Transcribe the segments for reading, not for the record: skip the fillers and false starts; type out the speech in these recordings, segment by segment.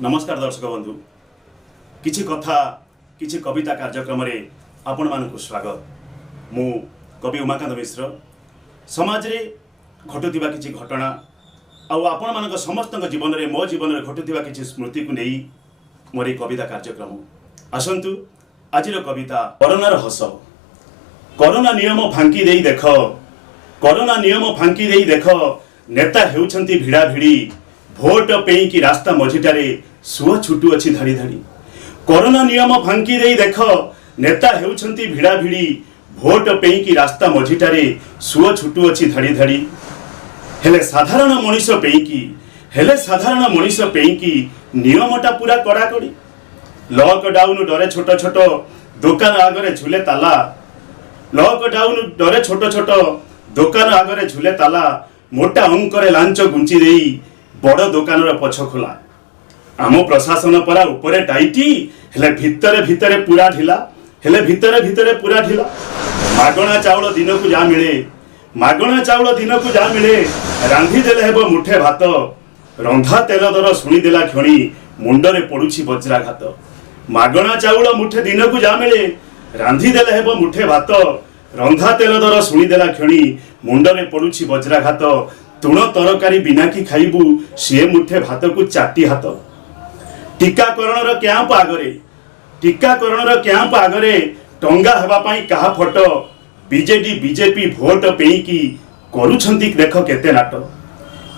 नमस्कार दर्शक बंधु किछि कथा किछि कविता कार्यक्रम रे आपण मानकु स्वागत। मु कवि उमाकांत मिश्र समाज रे घटुथिबा किछि घटना आउ आपण मानक समस्त जीवन रे मो जीवन रे घटुथिबा किछि स्मृति को नेई मोर कविता कार्यक्रम आसंतु आजिर कविता कोरोनार हस। कोरोना नियम फांकी देई देख, कोरोना नियम फांकी देई देख, नेता हेउछंती भिड़ा भिड़ी, भोट पेई की रास्ता मझिटारे सुଅ छुटू अच्छी धाड़ी धाड़ी। कोरोना नियम फांकी देई देख, नेता हेउछंती भिड़ा भिड़ी, भोट पेई की रास्ता मझिटारे सुଅ छुटू अच्छी धाड़ी धाड़ी। हेले साधारण मनीष पेई की, हेले साधारण मनीष पेई की नियमटा पूरा कड़ाकड़ी। लॉकडाउन डरे छोट छोट दुकान आगरे झुले ताला, लॉकडाउन डरे छोट छोट दुकान आगरे झुले ताला, मोटा अंकरे लांच गुंची देई बड़ दुकान पछ खोला। आम प्रशासन परा उपरे टाइटी, हेले भितरे भितरे पूरा ढिला, हेले भितरे भितरे पूरा ढिला। मागणा चाउल दिन को जा मिले, मागणा चाउल दिन को जा मिले, रांधी देले हेबो मुठे भात, रंधा तेल दर शुणी देला क्षणी मुंडरे पड़ुछि वज्राघात। मागणा चाउल मुठे दिन को जा मिले, रांधी देले हेबो मुठे भात, रंधा तेल दर शुणी देला क्षणी मुंडरे पड़ुछि वज्राघात। तुण तरकारी बिना कि खाइबू सी मुठे भात को चाटी हाथ। टीकाकरण कैंप आगरे, टीकाकरण कैंप आगरे टंगा हेबा पई कहा फोटो, बीजेडी बीजेपी भोट पेई की करूछंती देख केते नाट।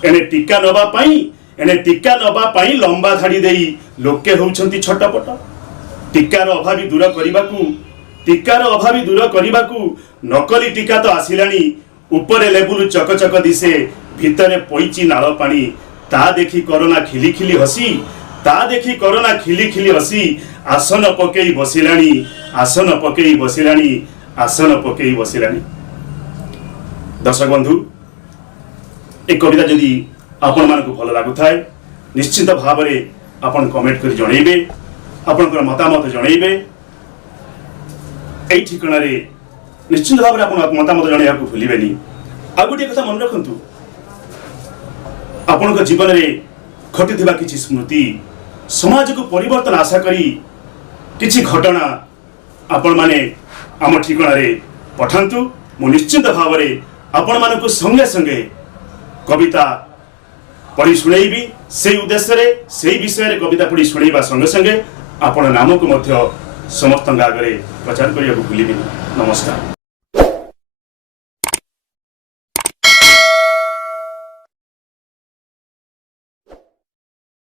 एने टीका नबा पई, एने टीका नबा पई लंबा धाड़ी देई लोके होउछंती छटपट। टीकार अभावी दूर करिबाकू, टीकार अभावी दूर करिबाकू नकली टीका तो आसिलानी। ऊपर लेबुल चकचक दिसे, भितरे पईची नाଳ पानी। ता देखी कोरोना खिली खिली हसी, ता देखी कोरोना खिली खिली हसी। आसन पकेई बसिलानी, आसन पकेई बसिलानी, आसन पकेई बसिलानी। दर्शक बंधु ए कविता जदि आपण मानकु भल लागु थाए निश्चित भाव में आपण कमेंट कर जणैबे, आपनकर मतामत जणैबे। एई ठिकाना रे निश्चित भाव में आपण मतामत जणैया को भूलिबेनी। आ गोटे कथा मन रखंतु, आपनकर जीवन रे घटिथिबा किछि स्मृति, समाज को परिवर्तन आशा करी किछि घटना आपण माने आम ठिकाना रे पठांतु। मु निश्चित भाव में आपण मानकु संगे संगे कविता पढ़ी शुणैबी। से उद्देश्य रे से विषय रे कविता पढ़ी शुणैबा संगे संगे आपण नाम को मध्य समस्त आगे प्रचार करिया को भूलिबेनी। नमस्कार।